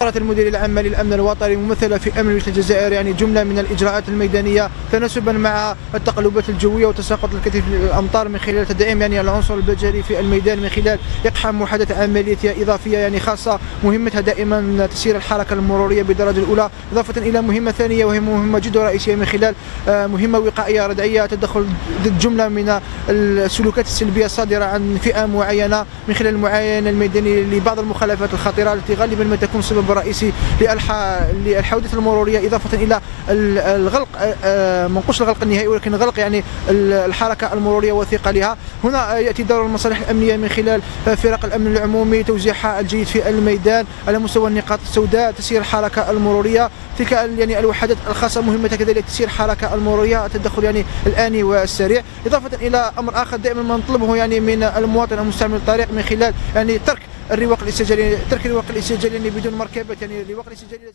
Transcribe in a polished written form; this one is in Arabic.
قررت المديرية العامة للأمن الوطني ممثلة في أمن الجيش الجزائري يعني جملة من الإجراءات الميدانية تناسبا مع التقلبات الجوية وتساقط الكثير من الأمطار من خلال تدعيم يعني العنصر البشري في الميدان من خلال إقحام وحدة عملية إضافية يعني خاصة مهمتها دائما تسيير الحركة المرورية بالدرجة الأولى، إضافة إلى مهمة ثانية وهي مهمة جد رئيسية من خلال مهمة وقائية ردعية تدخل ضد جملة من السلوكات السلبية الصادرة عن فئة معينة من خلال المعاينة الميدانية لبعض المخالفات الخطيرة التي غالبا ما تكون سبب رئيسي للحوادث المروريه، اضافه الى الغلق منقوش الغلق النهائي ولكن غلق يعني الحركه المروريه وثقلها. هنا ياتي دور المصالح الامنيه من خلال فرق الامن العمومي، توزيعها الجيد في الميدان على مستوى النقاط السوداء، تسيير الحركه المروريه، تلك يعني الوحدات الخاصه مهمتها كذلك تسيير الحركه المروريه، التدخل يعني الاني والسريع، اضافه الى امر اخر دائما ما نطلبه يعني من المواطن المستعمل الطريق من خلال يعني ترك الرواق الاستعجالي، بدون مركبه يعني الرواق الاستعجالي